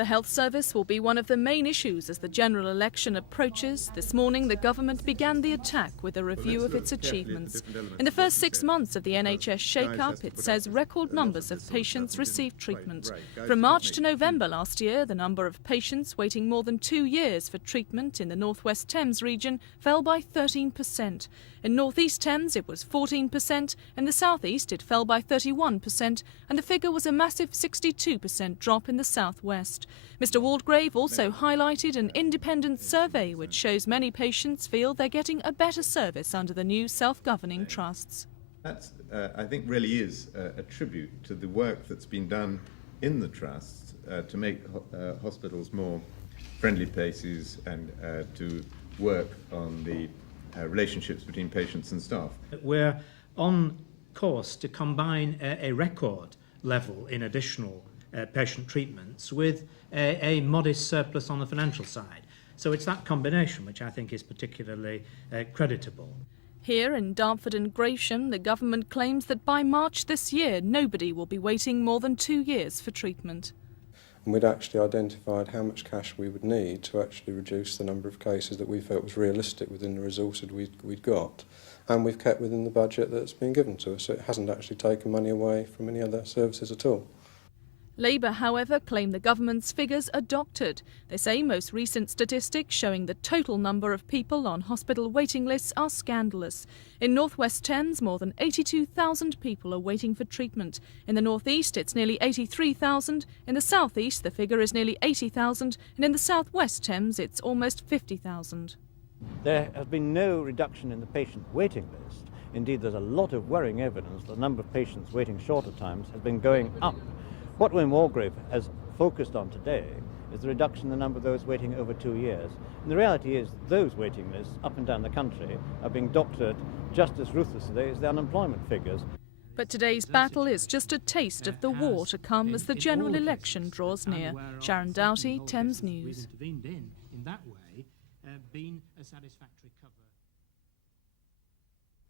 The health service will be one of the main issues as the general election approaches. This morning, the government began the attack with a review of its achievements. In the first 6 months of the NHS shake-up, it says record numbers of patients received treatment. From March to November last year, the number of patients waiting more than 2 years for treatment in the North West Thames region fell by 13%. In North East Thames, it was 14%. In the South East, it fell by 31%, and the figure was a massive 62% drop in the South West. Mr. Waldegrave also highlighted an independent survey which shows many patients feel they're getting a better service under the new self-governing trusts. That, I think, really is a tribute to the work that's been done in the trusts to make hospitals more friendly places and to work on the relationships between patients and staff. We're on course to combine a record level in additional patient treatments with a modest surplus on the financial side. So it's that combination which I think is particularly creditable. Here in Dartford and Gravesham, the government claims that by March this year, nobody will be waiting more than 2 years for treatment. And we'd actually identified how much cash we would need to actually reduce the number of cases that we felt was realistic within the resources we'd got. And we've kept within the budget that's been given to us, so it hasn't actually taken money away from any other services at all. Labour, however, claim the government's figures are doctored. They say most recent statistics showing the total number of people on hospital waiting lists are scandalous. In North West Thames, more than 82,000 people are waiting for treatment. In the North East, it's nearly 83,000. In the South East, the figure is nearly 80,000. And in the South West Thames, it's almost 50,000. There has been no reduction in the patient waiting list. Indeed, there's a lot of worrying evidence that the number of patients waiting shorter times has been going up. What William Waldegrave has focused on today is the reduction in the number of those waiting over 2 years. And the reality is those waiting lists up and down the country are being doctored just as ruthlessly as the unemployment figures. But today's battle is just a taste of the war to come as the general election draws near. Sharon Doughty, Thames News. In that way, been a satisfactory